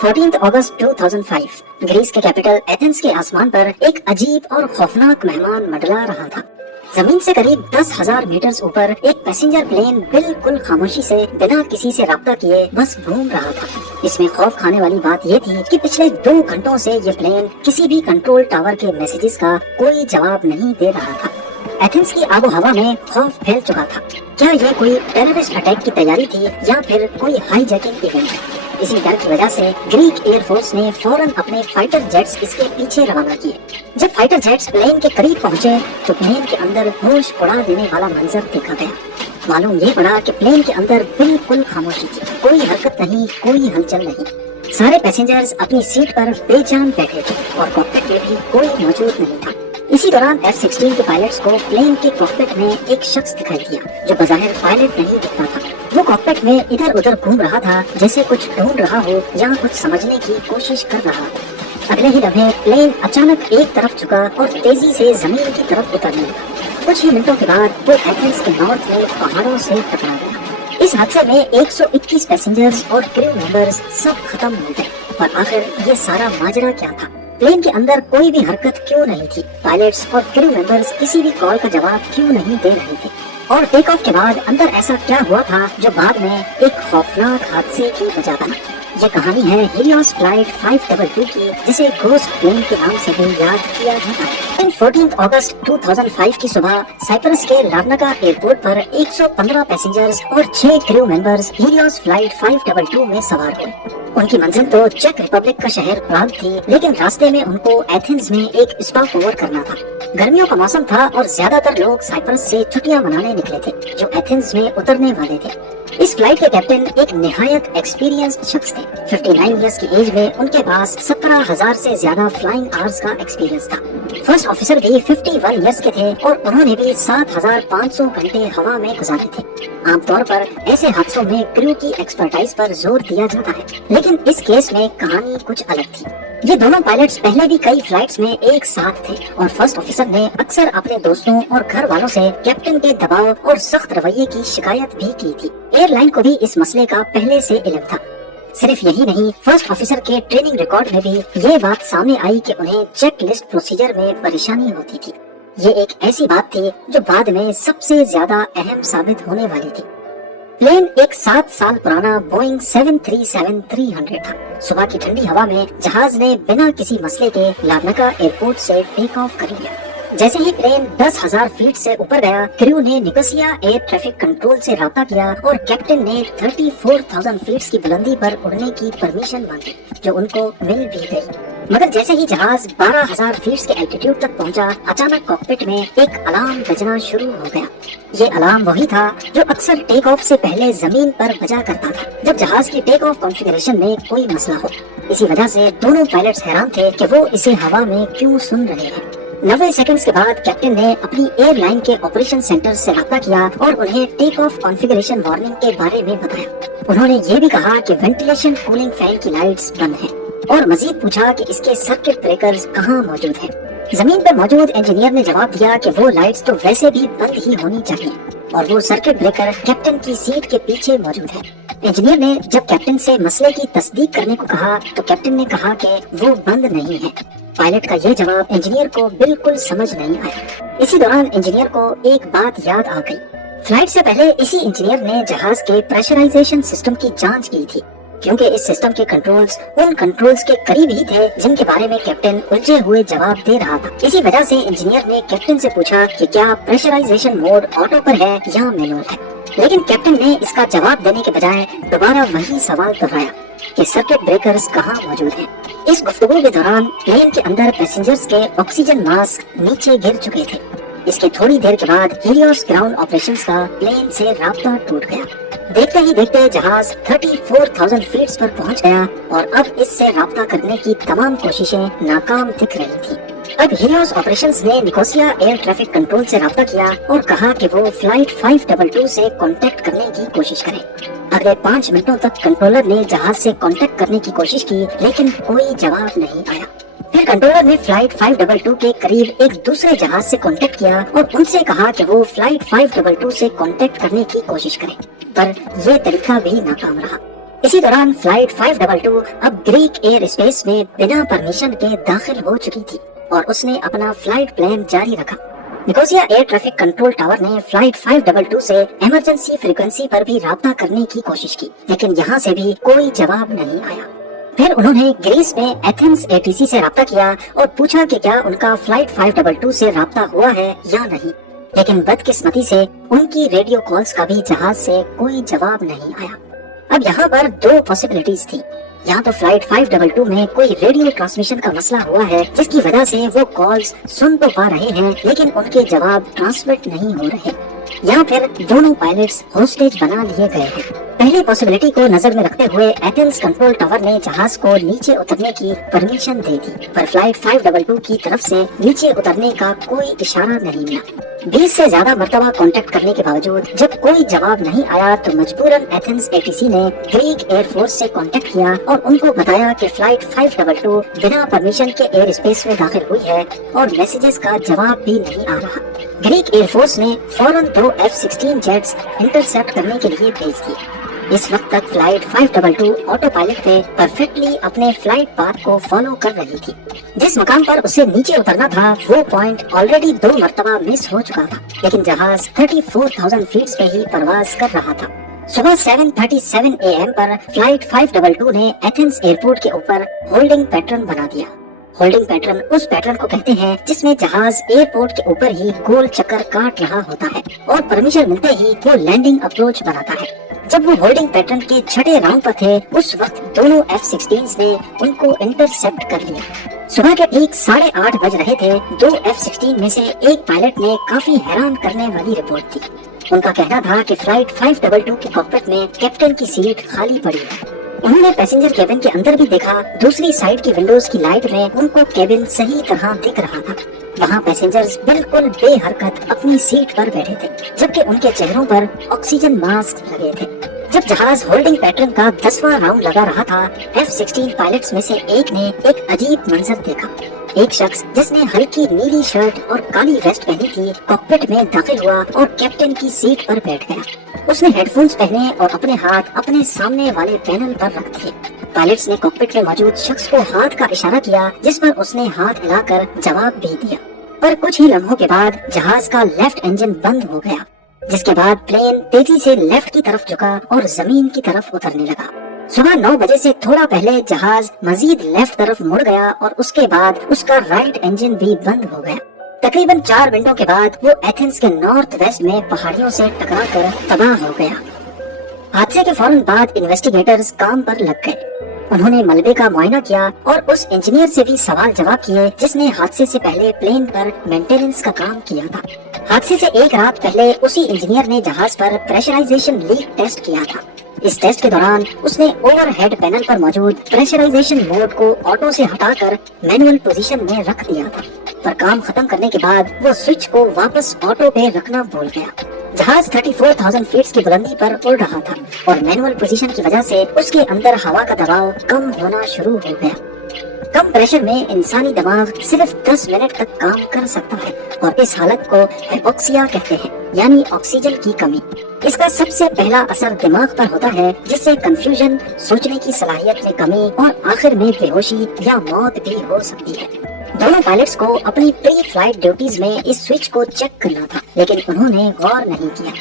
14 अगस्त 2005 Greece के capital Athens के आसमान पर एक अजीब और खौफनाक मेहमान मंडरा रहा था। जमीन से करीब 10,000 मीटर ऊपर एक पैसेंजर प्लेन बिल्कुल खामोशी से बिना किसी से राब्ता किए बस घूम रहा था। इसमें खौफ खाने वाली बात ये थी कि पिछले 2 घंटों से ये प्लेन किसी भी कंट्रोल टावर के मैसेजेस का कोई जवाब नहीं दे रहा था। एथेंस की आबो हवा में खौफ फैल चुका था। क्या यह कोई टेररिस्ट अटैक की तैयारी थी या फिर कोई हाईजैकिंग इवेंट? इसी डर की वजह से ग्रीक एयरफोर्स ने फौरन अपने फाइटर जेट्स इसके पीछे रवाना किए। जब फाइटर जेट्स प्लेन के करीब पहुंचे तो प्लेन के अंदर होश उड़ा देने वाला मंजर देखा गया। मालूम ये पड़ा कि प्लेन के अंदर बिल्कुल खामोशी थी, कोई हरकत नहीं, कोई हलचल नहीं। सारे पैसेंजर्स अपनी सीट पर बेजान बैठे थे और कॉकपिट में भी कोई मौजूद नहीं था। इसी दौरान F-16 के पायलट्स को प्लेन के कॉकपिट में एक शख्स दिखाई दिया जो बज़ाहिर पायलट नहीं दिखता था। वो कॉकपिट में इधर उधर घूम रहा था, जैसे कुछ ढूंढ रहा हो या कुछ समझने की कोशिश कर रहा हो। अगले ही लम्हे प्लेन अचानक एक तरफ झुका और तेजी से जमीन की तरफ उतरने लगा। कुछ ही मिनटों के बाद वो एथेंस के नॉर्थ में पहाड़ों से टकरा गया। इस हादसे में 121 पैसेंजर्स और क्रू मेंबर्स सब खत्म हो गए। और आखिर ये सारा माजरा क्या था? प्लेन के अंदर कोई भी हरकत क्यों नहीं थी? पायलट्स और क्रू मेंबर्स किसी भी कॉल का जवाब क्यों नहीं दे रहे थे? और टेक ऑफ के बाद अंदर ऐसा क्या हुआ था जो बाद में एक खौफनाक हादसे की वजह बना? ये कहानी है हीलियोस फ्लाइट 522 की, जिसे घोस्ट प्लेन के नाम से भी याद किया जाता है। 14 अगस्त 2005 की सुबह साइप्रस के लार्नाका एयरपोर्ट पर 115 पैसेंजर्स और 6 क्रू मेंबर्स हीलियोस फ्लाइट 522 में सवार हुए। उनकी मंजिल तो चेक रिपब्लिक का शहर प्राग थी, लेकिन रास्ते में उनको एथेंस में एक स्टॉप ओवर करना था। गर्मियों का मौसम था और ज्यादातर लोग साइप्रस से छुट्टियां मनाने निकले थे जो एथेंस में उतरने वाले थे। इस फ्लाइट के कैप्टन एक निहायत एक्सपीरियंस्ड शख्स थे। 59 इयर्स की एज में उनके पास 17,000 से ज्यादा फ्लाइंग आवर्स का एक्सपीरियंस था। फर्स्ट ऑफिसर भी 51 इयर्स के थे और उन्होंने भी 7,500 घंटे हवा में गुजारे थे। आमतौर पर ऐसे हादसों में क्रू की एक्सपर्टाइज पर जोर दिया जाता है, लेकिन इस केस में कहानी कुछ अलग थी। ये दोनों पायलट्स पहले भी कई फ्लाइट्स में एक साथ थे और फर्स्ट ऑफिसर ने अक्सर अपने दोस्तों और घर वालों से कैप्टन के दबाव और सख्त रवैये की शिकायत भी की थी। एयरलाइन को भी इस मसले का पहले से इल्म था। सिर्फ यही नहीं, फर्स्ट ऑफिसर के ट्रेनिंग रिकॉर्ड में भी ये बात सामने आई कि उन्हें चेक लिस्ट प्रोसीजर में परेशानी होती थी। ये एक ऐसी बात थी जो बाद में सबसे ज्यादा अहम साबित होने वाली थी। प्लेन एक 7 साल पुराना बोइंग 737-300 था। सुबह की ठंडी हवा में जहाज ने बिना किसी मसले के लार्नाका एयरपोर्ट से टेक ऑफ कर लिया। जैसे ही प्लेन 10,000 फीट से ऊपर गया, क्रू ने निकोसिया एयर ट्रैफिक कंट्रोल से राब्ता किया और कैप्टन ने 34,000 फीट की बुलंदी पर उड़ने की परमिशन मांगी, जो उनको मिल भी गई। मगर जैसे ही जहाज 12,000 फीट के एल्टीट्यूड तक पहुंचा, अचानक कॉकपिट में एक अलार्म बजना शुरू हो गया। ये अलार्म वही था जो अक्सर टेक ऑफ से पहले जमीन पर बजा करता था जब जहाज की टेक ऑफ कॉन्फ़िगरेशन में कोई मसला हो। इसी वजह से दोनों पायलट्स हैरान थे कि वो इसे हवा में क्यों सुन रहे हैं। 90 सेकंड्स के बाद कैप्टन ने अपनी एयरलाइन के ऑपरेशन सेंटर से राब्ता किया और उन्हें टेक ऑफ कॉन्फ़िगरेशन वार्निंग के बारे में बताया। उन्होंने ये भी कहा कि वेंटिलेशन कूलिंग फैन की लाइट्स बंद हैं और मजीद पूछा कि इसके सर्किट ब्रेकर्स कहाँ मौजूद हैं। जमीन पर मौजूद इंजीनियर ने जवाब दिया कि वो लाइट्स तो वैसे भी बंद ही होनी चाहिए और वो सर्किट ब्रेकर कैप्टन की सीट के पीछे मौजूद है। इंजीनियर ने जब कैप्टन से मसले की तस्दीक करने को कहा तो कैप्टन ने कहा कि वो बंद नहीं है। पायलट का यह जवाब इंजीनियर को बिल्कुल समझ नहीं आया। इसी दौरान इंजीनियर को एक बात याद आ गई। फ्लाइट से पहले इसी इंजीनियर ने जहाज के प्रेशराइजेशन सिस्टम की जांच की थी, क्योंकि इस सिस्टम के कंट्रोल्स उन कंट्रोल्स के करीब ही थे जिनके बारे में कैप्टन उलझे हुए जवाब दे रहा था। इसी वजह से इंजीनियर ने कैप्टन से पूछा कि क्या प्रेशराइजेशन मोड ऑटो पर है या मैनुअल है, लेकिन कैप्टन ने इसका जवाब देने के बजाय दोबारा वही सवाल दोहराया कि सर्किट ब्रेकर्स कहाँ मौजूद हैं। इस गुफ्तगू के दौरान प्लेन के अंदर पैसेंजर्स के ऑक्सीजन मास्क नीचे गिर चुके थे। इसके थोड़ी देर के बाद हीलियोस ग्राउंड ऑपरेशंस का प्लेन से राब्ता टूट गया। देखते ही देखते जहाज 34,000 फीट पर पहुंच गया और अब इससे राब्ता करने की तमाम कोशिशें नाकाम दिख रही थी। अब हीलियोस ऑपरेशंस ने निकोसिया एयर ट्रैफिक कंट्रोल से राब्ता किया और कहा कि वो फ्लाइट 522 से कांटेक्ट करने की कोशिश करें। अगले 5 मिनटों तक कंट्रोलर ने जहाज से कांटेक्ट करने की कोशिश की, लेकिन कोई जवाब नहीं आया। फिर कंट्रोलर ने फ्लाइट 522 के करीब एक दूसरे जहाज से कांटेक्ट किया और उनसे कहा कि वो फ्लाइट 522 से कांटेक्ट करने की कोशिश करें, पर यह तरीका भी नाकाम रहा। इसी दौरान फ्लाइट 522 अब ग्रीक एयर स्पेस में बिना परमिशन के दाखिल हो चुकी थी और उसने अपना फ्लाइट प्लान जारी रखा। Nicosia air traffic control tower ने फ्लाइट 522 से इमरजेंसी फ्रीक्वेंसी पर भी राब्ता करने की कोशिश की, लेकिन यहाँ से भी कोई जवाब नहीं आया। फिर उन्होंने ग्रीस में एथेंस एटीसी से राब्ता किया और पूछा कि क्या उनका फ्लाइट 522 से राब्ता हुआ है या नहीं, लेकिन बदकिस्मती से उनकी रेडियो कॉल्स का भी जहाज से कोई जवाब नहीं आया। अब यहाँ पर दो पॉसिबिलिटीज थी, या तो फ्लाइट 522 में कोई रेडियो ट्रांसमिशन का मसला हुआ है जिसकी वजह से वो कॉल्स सुन तो पा रहे हैं लेकिन उनके जवाब ट्रांसमिट नहीं हो रहे, या फिर दोनों पायलट्स होस्टेज बना लिए गए हैं। पहली पॉसिबिलिटी को नजर में रखते हुए एथेंस कंट्रोल टावर ने जहाज को नीचे उतरने की परमिशन दे दी, पर फ्लाइट 522 की तरफ से नीचे उतरने का कोई इशारा नहीं मिला। 20 से ज्यादा मर्तबा कांटेक्ट करने के बावजूद जब कोई जवाब नहीं आया तो मजबूरन एथेंस एटीसी ने ग्रीक एयरफोर्स से कांटेक्ट किया और उनको बताया कि फ्लाइट 522 बिना परमिशन के एयर स्पेस में दाखिल हुई है और मैसेजेस का जवाब भी नहीं आ रहा। ग्रीक एयरफोर्स ने फौरन 2 F-16 जेट्स इंटरसेप्ट करने के लिए भेज दिए। इस वक्त तक फ्लाइट 522 ऑटो पायलट पे परफेक्टली अपने फ्लाइट पाथ को फॉलो कर रही थी। जिस मकाम पर उसे नीचे उतरना था वो पॉइंट ऑलरेडी 2 मरतबा मिस हो चुका था, लेकिन जहाज 34,000 फीट पे ही परवाज कर रहा था। सुबह 7:37 AM पर फ्लाइट 522 ने एथेंस एयरपोर्ट के ऊपर होल्डिंग पैटर्न बना दिया। होल्डिंग पैटर्न उस पैटर्न को कहते हैं जिसमें जहाज एयरपोर्ट के ऊपर ही गोल चक्कर काट रहा होता है और परमिशन मिलते ही वो लैंडिंग अप्रोच बनाता है। जब वो होल्डिंग पैटर्न के छठे राउंड पर थे उस वक्त दोनों F-16 ने उनको इंटरसेप्ट कर लिया। सुबह के ठीक 8:30 बज रहे थे। 2 F-16 में से एक पायलट ने काफी हैरान करने वाली रिपोर्ट दी। उनका कहना था कि फ्लाइट 522 के कॉकपिट में कैप्टन की सीट खाली पड़ी है। उन्होंने पैसेंजर केबिन के अंदर भी देखा, दूसरी साइड की विंडोज की लाइट में उनको केबिन सही तरह दिख रहा था। वहाँ पैसेंजर्स बिल्कुल बेहरकत अपनी सीट पर बैठे थे, जबकि उनके चेहरों पर ऑक्सीजन मास्क लगे थे। जब जहाज होल्डिंग पैटर्न का 10वां राउंड लगा रहा था, F-16 पायलट्स में से एक ने एक अजीब मंजर देखा। एक शख्स जिसने हल्की नीली शर्ट और काली वेस्ट पहनी थी कॉकपिट में दाखिल हुआ और कैप्टन की सीट पर बैठ गया। उसने हेडफोन्स पहने और अपने हाथ अपने सामने वाले पैनल पर रख दिए। पायलट्स ने कॉकपिट में मौजूद शख्स को हाथ का इशारा किया, जिस पर उसने हाथ हिलाकर जवाब भी दिया। पर कुछ ही लम्हों के बाद जहाज का लेफ्ट इंजन बंद हो गया, जिसके बाद प्लेन तेजी से लेफ्ट की तरफ झुका और जमीन की तरफ उतरने लगा। सुबह 9 बजे से थोड़ा पहले जहाज मजीद लेफ्ट तरफ मुड़ गया और उसके बाद उसका राइट इंजन भी बंद हो गया। तकरीबन 4 मिनटों के बाद वो एथेंस के नॉर्थ वेस्ट में पहाड़ियों से टकराकर तबाह हो गया। हादसे के फौरन बाद इन्वेस्टिगेटर्स काम पर लग गए। उन्होंने मलबे का मुआयना किया और उस इंजीनियर से भी सवाल जवाब किए जिसने हादसे से पहले प्लेन पर मेंटेनेंस का काम किया था। हादसे से एक रात पहले उसी इंजीनियर ने जहाज पर प्रेशराइजेशन लीक टेस्ट किया था। इस टेस्ट के दौरान उसने ओवरहेड पैनल पर मौजूद प्रेशराइजेशन मोड को ऑटो से हटाकर मैनुअल पोजीशन में रख दिया था, पर काम खत्म करने के बाद वो स्विच को वापस ऑटो पे रखना भूल गया। जहाज 34,000 फीट की बुलंदी पर उड़ रहा था और मैनुअल पोजीशन की वजह से उसके अंदर हवा का दबाव कम होना शुरू हो गया। कम प्रेशर में इंसानी दिमाग सिर्फ 10 मिनट तक काम कर सकता है और इस हालत को हाइपोक्सिया कहते हैं, यानी ऑक्सीजन की कमी। इसका सबसे पहला असर दिमाग पर होता है, जिससे कंफ्यूजन, सोचने की सलाहियत में कमी और आखिर में बेहोशी या मौत भी हो सकती है। दोनों पायलट्स को अपनी प्री फ्लाइट ड्यूटीज में इस स्विच को चेक करना था, लेकिन उन्होंने गौर नहीं किया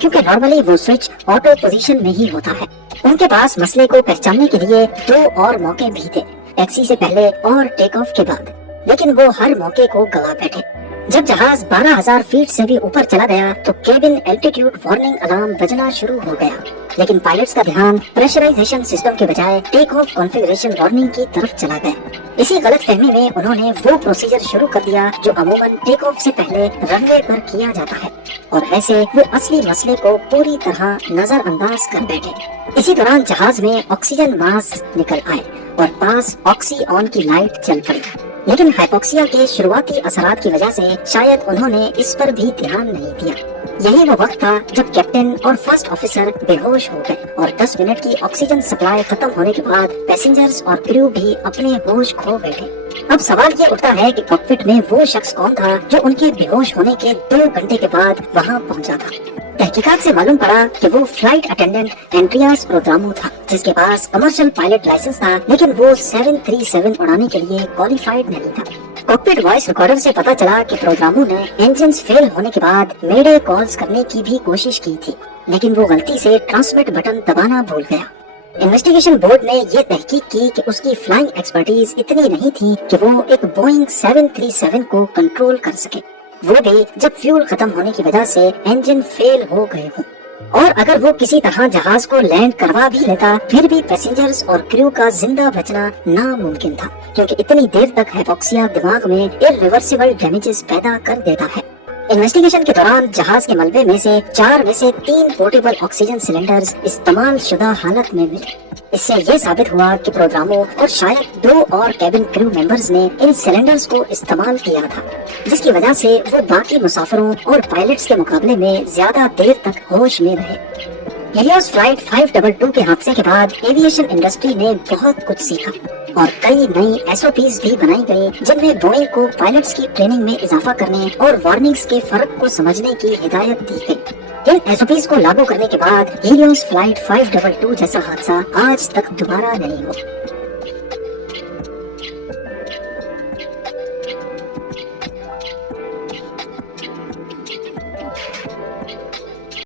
क्योंकि नॉर्मली वो स्विच ऑटो पोजीशन में ही होता है। उनके पास मसले को पहचानने के लिए 2 और मौके भी थे, टैक्सी से पहले और टेक ऑफ के बाद, लेकिन वो हर मौके को गवा बैठे। जब जहाज 12,000 फीट से भी ऊपर चला गया तो केबिन एल्टीट्यूड वार्निंग अलार्म बजना शुरू हो गया, लेकिन पायलट्स का ध्यान प्रेशराइजेशन सिस्टम के बजाय टेक ऑफ कॉन्फ़िगरेशन वार्निंग की तरफ चला गया। इसी गलत फहमी में उन्होंने वो प्रोसीजर शुरू कर दिया जो अमूमन टेक ऑफ से पहले रनवे पर किया जाता है, और ऐसे वो असली मसले को पूरी तरह नजरअंदाज कर बैठे। इसी दौरान जहाज में ऑक्सीजन मास्क निकल आए और पास ऑक्सी ऑन की लाइट जल पड़ी, लेकिन हाइपोक्सिया के शुरुआती असरात की वजह से शायद उन्होंने इस पर भी ध्यान नहीं दिया। यही वो वक्त था जब कैप्टन और फर्स्ट ऑफिसर बेहोश हो गए और 10 मिनट की ऑक्सीजन सप्लाई खत्म होने के बाद पैसेंजर्स और क्रू भी अपने होश खो बैठे। अब सवाल ये उठता है कि कॉकपिट में वो शख्स कौन था जो उनके बेहोश होने के 2 घंटे के बाद वहाँ पहुँचा था। तहकीकात से मालूम पड़ा कि वो फ्लाइट अटेंडेंट एंड्रियास प्रोद्रामो था, जिसके पास कमर्शियल पायलट लाइसेंस था, लेकिन वो 737 उड़ाने के लिए क्वालिफाइड नहीं था। कॉकपिट वॉइस रिकॉर्डर से पता चला कि प्रोद्रामो ने इंजन फेल होने के बाद मेडे कॉल्स करने की भी कोशिश की थी, लेकिन वो गलती से ट्रांसमिट बटन दबाना भूल गया। इन्वेस्टिगेशन बोर्ड ने ये तहकीक की कि उसकी फ्लाइंग एक्सपर्टीज इतनी नहीं थी कि वो एक बोइंग 737 को कंट्रोल कर सके, वो भी जब फ्यूल खत्म होने की वजह से इंजन फेल हो गए हों। और अगर वो किसी तरह जहाज को लैंड करवा भी लेता, फिर भी पैसेंजर्स और क्रू का जिंदा बचना नामुमकिन था, क्योंकि इतनी देर तक हाइपोक्सिया दिमाग में इरिवर्सिबल डैमेजेस पैदा कर देता है। इन्वेस्टिगेशन के दौरान जहाज के मलबे में से 4 में से 3 पोर्टेबल ऑक्सीजन सिलेंडर्स इस्तेमाल शुदा हालत में मिले। इससे ये साबित हुआ कि प्रोद्रामो और शायद 2 और केबिन क्रू मेंबर्स ने इन सिलेंडर्स को इस्तेमाल किया था, जिसकी वजह से वो बाकी मुसाफिरों और पायलट्स के मुकाबले में ज्यादा देर तक होश में रहे। हेलियोस फ्लाइट 522 के हादसे के बाद एविएशन इंडस्ट्री ने बहुत कुछ सीखा और कई नई एसओपीज भी बनाई गई, जिनमें बोइंग को पायलट्स की ट्रेनिंग में इजाफा करने और वार्निंग्स के फर्क को समझने की हिदायत दी गई। इन एसओपीज को लागू करने के बाद हेलियोस फ्लाइट 522 जैसा हादसा आज तक दोबारा नहीं हुआ।